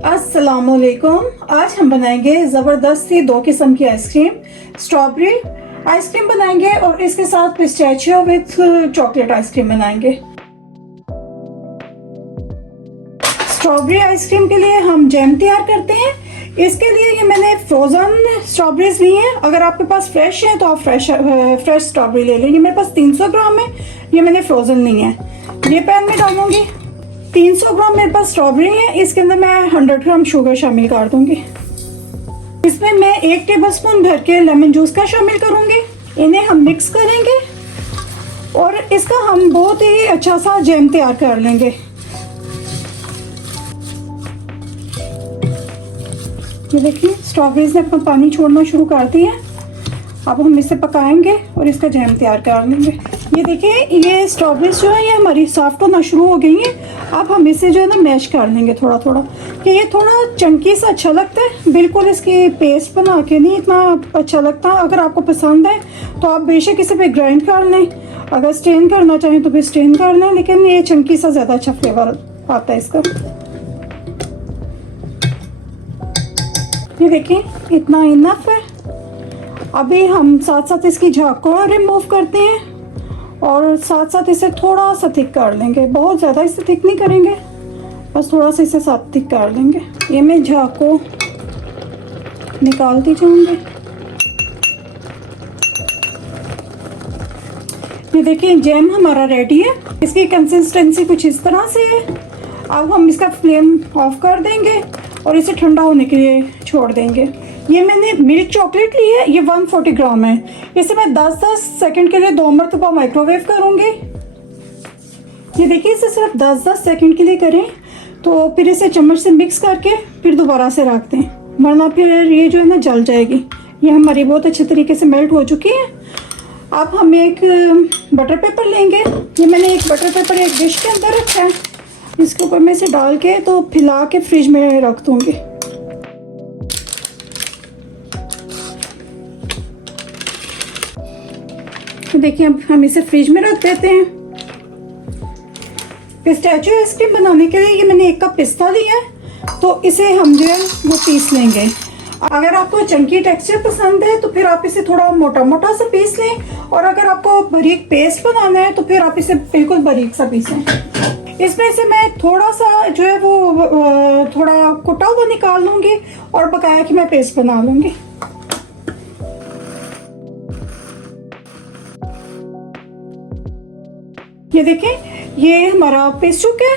अस्सलामुअलैकुम। आज हम बनाएंगे ज़बरदस्त सी दो किस्म की आइसक्रीम। स्ट्रॉबेरी आइसक्रीम बनाएंगे और इसके साथ पिस्ताचियो विथ चॉकलेट आइसक्रीम बनाएंगे। स्ट्रॉबेरी आइसक्रीम के लिए हम जैम तैयार करते हैं। इसके लिए ये मैंने फ्रोज़न स्ट्रॉबेरीज ली हैं। अगर आपके पास फ्रेश है तो आप फ्रेश स्ट्रॉबेरी ले लें। ये मेरे पास 300 ग्राम है, ये मैंने फ्रोज़न ली है। ये पैन में डालूंगी। 300 ग्राम मेरे पास स्ट्रॉबेरी है, इसके अंदर मैं 100 ग्राम शुगर शामिल कर दूंगी। इसमें मैं 1 टेबलस्पून भर के लेमन जूस का शामिल करूंगी। इन्हें हम मिक्स करेंगे और इसका हम बहुत ही अच्छा सा जैम तैयार कर लेंगे। ये देखिए स्ट्रॉबेरीज ने अपना पानी छोड़ना शुरू कर दिया। अब हम इसे पकाएंगे और इसका जैम तैयार कर लेंगे। ये देखिए ये स्ट्रॉबेरीज जो है ये हमारी सॉफ्ट होना शुरू हो गई हैं। अब हम इसे जो है ना मैश कर लेंगे थोड़ा थोड़ा, कि ये थोड़ा चंकी सा अच्छा लगता है। बिल्कुल इसकी पेस्ट बना के नहीं इतना अच्छा लगता। अगर आपको पसंद है तो आप बेशक इसे पे ग्राइंड कर लें, अगर स्ट्रेन करना चाहें तो फिर स्ट्रेन कर लें, लेकिन ये चंकी सा ज़्यादा अच्छा फ्लेवर आता है इसका। ये देखिए इतना इनफ है। अभी हम साथ साथ इसकी झाग को रिमूव करते हैं और साथ साथ इसे थोड़ा सा थिक कर लेंगे। बहुत ज़्यादा इसे थिक नहीं करेंगे, बस थोड़ा सा इसे साथ थिक कर लेंगे। ये मैं झाग को निकालती जाऊंगी। ये देखिए जैम हमारा रेडी है। इसकी कंसिस्टेंसी कुछ इस तरह से है। अब हम इसका फ्लेम ऑफ कर देंगे और इसे ठंडा होने के लिए छोड़ देंगे। ये मैंने मिल्क चॉकलेट ली है, ये 140 ग्राम है। इसे मैं 10-10 सेकंड के लिए 2 मरतबा माइक्रोवेव करूँगी। ये देखिए इसे सिर्फ 10-10 सेकंड के लिए करें, तो फिर इसे चम्मच से मिक्स करके फिर दोबारा से रख दें, वरना फिर ये जो है ना जल जाएगी। ये हमारी बहुत अच्छे तरीके से मेल्ट हो चुकी है। अब हम एक बटर पेपर लेंगे। ये मैंने एक बटर पेपर एक डिश के अंदर रखा है। इसके ऊपर मैं इसे डाल के तो फैला के फ्रिज में रख दूँगी। देखिए अब हम इसे फ्रिज में रख देते हैं। पिस्ताचियो आइसक्रीम बनाने के लिए ये मैंने 1 कप पिस्ता लिया है, तो इसे हम जो है वो पीस लेंगे। अगर आपको चंकी टेक्सचर पसंद है तो फिर आप इसे थोड़ा मोटा मोटा सा पीस लें, और अगर आपको बारीक पेस्ट बनाना है तो फिर आप इसे बिल्कुल बारीक सा पीसें। इसमें से मैं थोड़ा सा जो है वो थोड़ा कुटा हुआ निकाल लूँगी और बकाया कि मैं पेस्ट बना लूँगी। ये देखें ये हमारा पिस चुका है।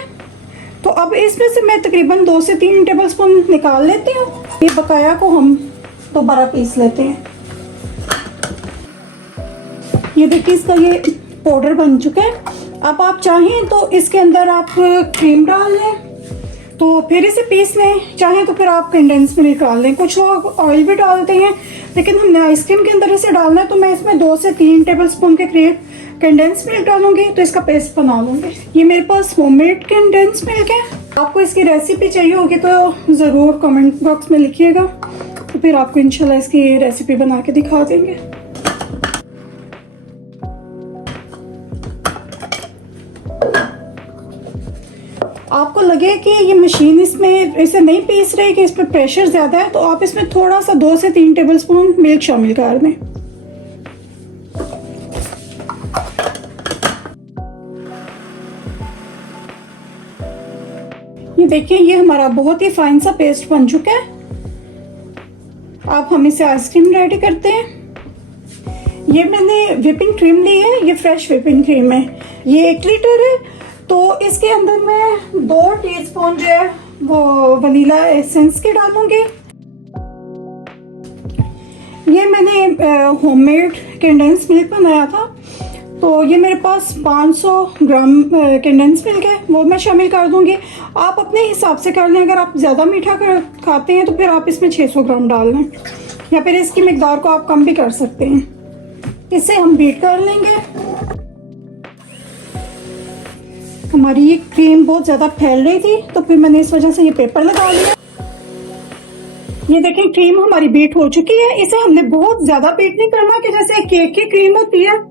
तो अब इसमें से मैं तकरीबन 2 से 3 टेबलस्पून निकाल लेती हूँ। ये बकाया को हम दोबारा पीस लेते हैं। ये देखिए इसका ये पाउडर बन चुका है। अब आप चाहें तो इसके अंदर आप क्रीम डाल लें तो फिर इसे पीस लें, चाहें तो फिर आप कंडेंस मिल्क डाल लें। कुछ लोग ऑयल भी डालते हैं, लेकिन हमने आइसक्रीम के अंदर इसे डालना है, तो मैं इसमें 2 से 3 टेबलस्पून के करीब कंडेंस मिल्क डालूंगी, तो इसका पेस्ट बना लूँगी। ये मेरे पास होममेड कंडेंस मिल्क है। आपको इसकी रेसिपी चाहिए होगी तो ज़रूर कमेंट बॉक्स में लिखिएगा, तो फिर आपको इंशाल्लाह इसकी रेसिपी बना के दिखा देंगे। आपको लगे कि ये मशीन इसमें इसे नहीं पीस रही, कि इस पर प्रेशर ज़्यादा है, तो आप इसमें थोड़ा सा 2 से 3 टेबलस्पून मिल्क शामिल कर दें। ये देखिए ये हमारा बहुत ही फाइन सा पेस्ट बन चुका है। अब हम इसे आइसक्रीम रेडी करते हैं। ये मैंने व्हिपिंग क्रीम ली है, ये फ्रेश व्हिपिंग क्रीम है। ये 1 लीटर है, तो इसके अंदर मैं 2 टीस्पून जो है वो वनीला एसेंस के डालूंगी। ये मैंने होममेड कंडेंस मिल्क बनाया था, तो ये मेरे पास 500 ग्राम कंडेंस मिल्क है, वो मैं शामिल कर दूंगी। आप अपने हिसाब से कर लें। अगर आप ज़्यादा मीठा खाते हैं तो फिर आप इसमें 600 ग्राम डाल लें, या फिर इसकी मिकदार को आप कम भी कर सकते हैं। इसे हम बीट कर लेंगे। हमारी ये क्रीम बहुत ज़्यादा फैल रही थी, तो फिर मैंने इस वजह से ये पेपर लगा लिया। ये देखें क्रीम हमारी बीट हो चुकी है। इसे हमने बहुत ज़्यादा बीट नहीं करना कि जैसे केक की क्रीम होती है।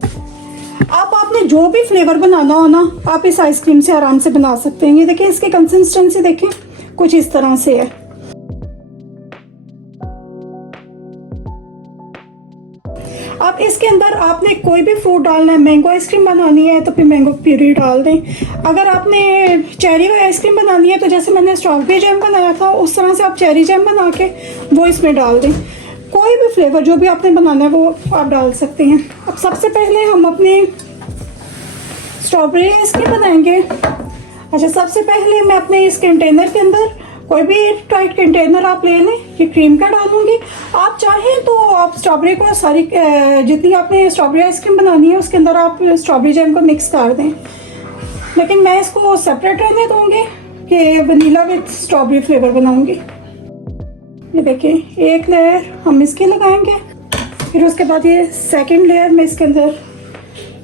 आपने जो भी फ्लेवर बनाना हो ना, आप इस आइसक्रीम से आराम से बना सकते हैं। ये देखें इसकी कंसिस्टेंसी देखें कुछ इस तरह से है। इसके अंदर आपने कोई भी फ्रूट डालना है, मैंगो आइसक्रीम बनानी है तो फिर मैंगो प्यूरी डाल दें। अगर आपने चेरी आइसक्रीम बनानी है तो जैसे मैंने स्ट्रॉबेरी जैम बनाया था उस तरह से आप चेरी जैम बना के वो इसमें डाल दें। कोई भी फ्लेवर जो भी आपने बनाना है वो आप डाल सकते हैं। अब सबसे पहले हम अपनी स्ट्रॉबेरी आइसक्रीम बनाएंगे। अच्छा, सबसे पहले मैं अपने इस कंटेनर के अंदर कोई भी एयर टाइट कंटेनर आप ले लें, ये क्रीम का डालूंगी। आप चाहें तो आप स्ट्रॉबेरी को सारी जितनी आपने स्ट्रॉबेरी आइसक्रीम बनानी है उसके अंदर आप स्ट्रॉबेरी जैम को मिक्स कर दें, लेकिन मैं इसको सेपरेट रहने दूंगी कि वनीला विद स्ट्रॉबेरी फ्लेवर बनाऊंगी। ये देखिए, एक लेयर हम इसकी लगाएंगे, फिर उसके बाद ये सेकेंड लेयर में इसके अंदर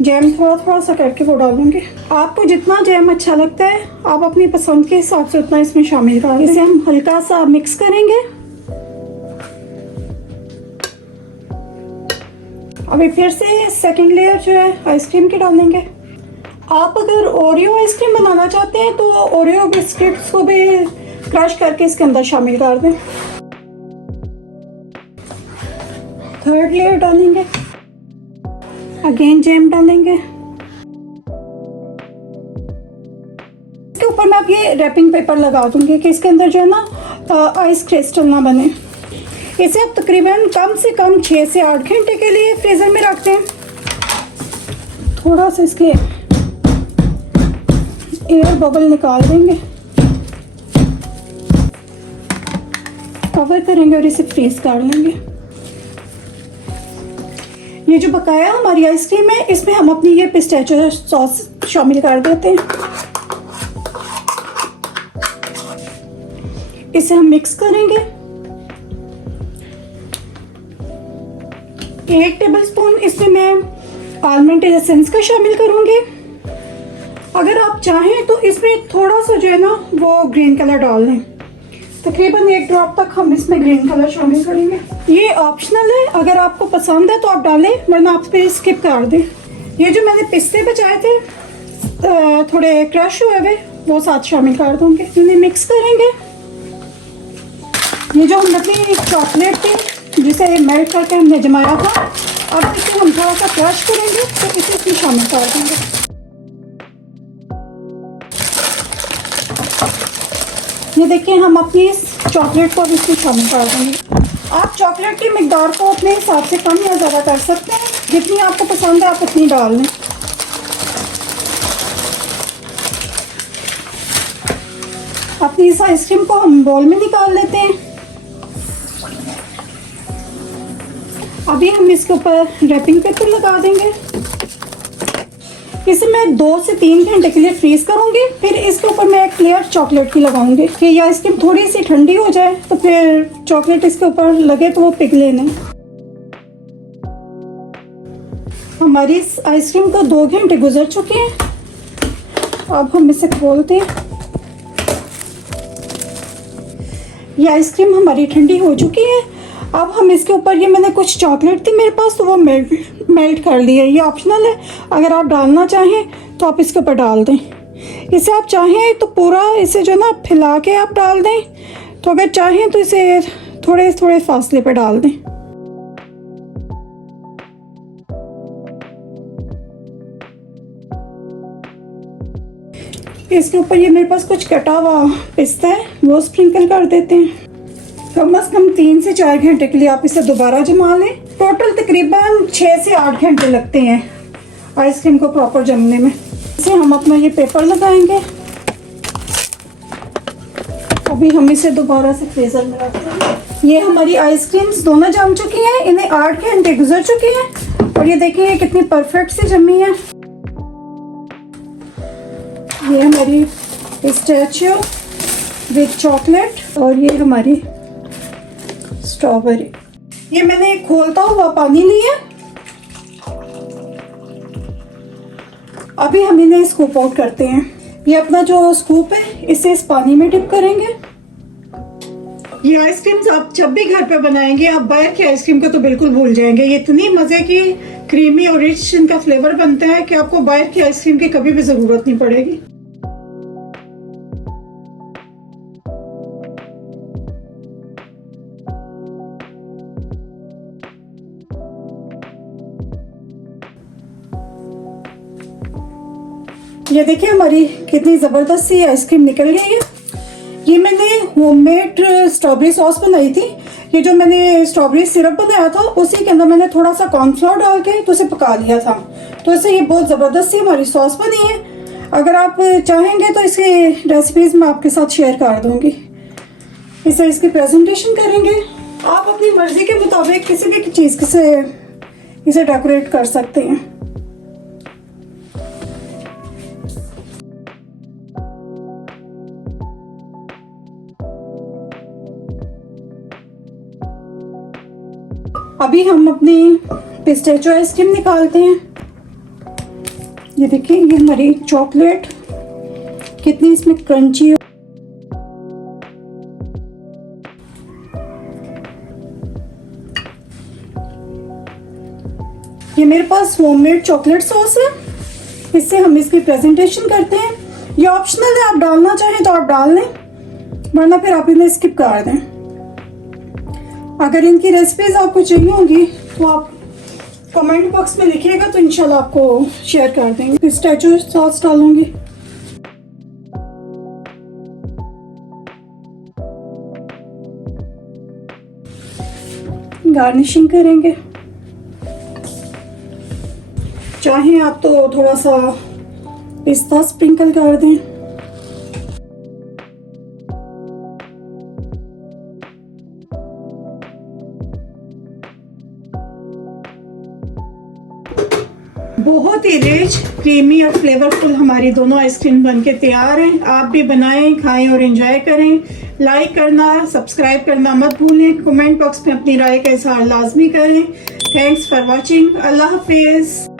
जैम थोड़ा थोड़ा सा करके वो डालूंगी। आपको जितना जैम अच्छा लगता है आप अपनी पसंद के हिसाब से उतना इसमें शामिल कर दें। इसे हम हल्का सा मिक्स करेंगे। अभी फिर से सेकंड लेयर जो है आइसक्रीम की डालेंगे। आप अगर ओरियो आइसक्रीम बनाना चाहते हैं तो ओरियो बिस्किट्स को भी क्रश करके इसके अंदर शामिल कर दें। थर्ड लेयर डालेंगे, अगेन जैम डालेंगे। इसके ऊपर मैं अब ये रैपिंग पेपर लगा दूंगी कि इसके अंदर जो है ना आइस क्रिस्टल ना बने। इसे अब तकरीबन कम से कम 6 से 8 घंटे के लिए फ्रीजर में रखते हैं। थोड़ा सा इसके एयर बबल निकाल देंगे, कवर करेंगे और इसे फ्रीज कर लेंगे। ये जो बकाया हमारी आइसक्रीम है इसमें हम अपनी ये पिस्ताचियो सॉस शामिल कर देते हैं। इसे हम मिक्स करेंगे। 1 टेबलस्पून इसमें मैं आलमंड एसेंस का शामिल करूंगी। अगर आप चाहें तो इसमें थोड़ा सा जो है ना वो ग्रीन कलर डाल लें, तकरीबन 1 ड्रॉप तक हम इसमें ग्रीन कलर शामिल करेंगे। ये ऑप्शनल है, अगर आपको पसंद है तो आप डालें, वरना आप पे स्किप कर दें। ये जो मैंने पिस्ते बचाए थे थोड़े क्रश हुए हुए वो साथ शामिल कर दूंगी। इन्हें मिक्स करेंगे। ये जो हमने अपनी चॉकलेट थी जिसे मेल्ट करके हमने जमाया था, अब इसे हम थोड़ा सा क्रश करेंगे तो इसे इसमें शामिल कर देंगे। ये देखिए, हम अपनी इस चॉकलेट को इसमें शामिल कर देंगे। आप चॉकलेट की मिकदार को अपने हिसाब से कम या ज़्यादा कर सकते हैं, जितनी आपको पसंद है आप उतनी डाल लें। अपनी इस आइसक्रीम को हम बाउल में निकाल लेते हैं। अभी हम इसके ऊपर रैपिंग पेपर लगा देंगे। इसे मैं 2 से 3 घंटे के लिए फ्रीज करूंगी, फिर इसके ऊपर मैं एक लेयर चॉकलेट की लगाऊंगी कि ये आइसक्रीम थोड़ी सी ठंडी हो जाए तो फिर चॉकलेट इसके ऊपर लगे तो वो पिघले नहीं। हमारी इस आइसक्रीम को 2 घंटे गुजर चुके हैं। अब हम इसे खोलते हैं। ये आइसक्रीम हमारी ठंडी हो चुकी है। अब हम इसके ऊपर, ये मैंने कुछ चॉकलेट थी मेरे पास तो वो मेल्ट कर ली है। ये ऑप्शनल है, अगर आप डालना चाहें तो आप इसके ऊपर डाल दें। इसे आप चाहें तो पूरा इसे जो ना फैला के आप डाल दें, तो अगर चाहें तो इसे थोड़े थोड़े फासले पे डाल दें। इसके ऊपर ये मेरे पास कुछ कटा हुआ पिस्ता है वो स्प्रिंकल कर देते हैं। कम से कम 3 से 4 घंटे के लिए आप इसे दोबारा जमा लें। टोटल तकरीबन 6 से 8 घंटे लगते हैं आइसक्रीम को प्रॉपर जमने में। इसे हम अपना ये पेपर लगाएंगे। अभी हम इसे दोबारा से फ्रीजर में रखते हैं। ये हमारी आइसक्रीम्स दोनों जम चुकी हैं, इन्हें 8 घंटे गुजर चुके हैं और ये देखिए कितनी परफेक्ट सी जमी है। ये हमारी पिस्ताचियो विद चॉकलेट और ये हमारी स्ट्रॉबेरी। ये मैंने खोलता हुआ पानी लिया। अभी हम इन्हें स्कूप आउट करते हैं। ये अपना जो स्कूप है इसे इस पानी में डिप करेंगे। ये आइसक्रीम्स आप जब भी घर पे बनाएंगे आप बाहर की आइसक्रीम को तो बिल्कुल भूल जाएंगे। ये इतनी मजे की क्रीमी और रिच इनका फ्लेवर बनता है कि आपको बाहर की आइसक्रीम की कभी भी जरूरत नहीं पड़ेगी। ये देखिए हमारी कितनी ज़बरदस्त सी आइसक्रीम निकल गई है। ये मैंने होममेड स्ट्रॉबेरी सॉस बनाई थी। ये जो मैंने स्ट्रॉबेरी सिरप बनाया था उसी के अंदर मैंने थोड़ा सा कॉर्नफ्लोर डाल के तो उसे पका लिया था, तो इससे ये बहुत ज़बरदस्त सी हमारी सॉस बनी है। अगर आप चाहेंगे तो इसकी रेसिपीज़ मैं आपके साथ शेयर कर दूँगी। इसे इसकी प्रेजेंटेशन करेंगे। आप अपनी मर्ज़ी के मुताबिक किसी भी चीज़ से इसे डेकोरेट कर सकते हैं। अभी हम अपनी पिस्ताचियो आइसक्रीम निकालते हैं। ये देखिए ये हमारी चॉकलेट कितनी इसमें क्रंची है। ये मेरे पास होममेड चॉकलेट सॉस है, इससे हम इसकी प्रेजेंटेशन करते हैं। ये ऑप्शनल है, आप डालना चाहें तो आप डाल लें, वरना फिर आप इन्हें स्किप कर दें। अगर इनकी रेसिपीज आपको चाहिए होंगी तो आप कमेंट बॉक्स में लिखिएगा, तो इंशाल्लाह आपको शेयर कर देंगे। पिस्ताचियो सॉस डालूंगी। गार्निशिंग करेंगे। चाहें आप तो थोड़ा सा पिस्ता स्प्रिंकल कर दें। बहुत ही रिच, क्रीमी और फ्लेवरफुल हमारी दोनों आइसक्रीम बनके तैयार हैं। आप भी बनाएं, खाएं और एंजॉय करें। लाइक करना, सब्सक्राइब करना मत भूलें। कमेंट बॉक्स में अपनी राय का इजहार लाजमी करें। Thanks for watching. अल्लाह हाफिज़।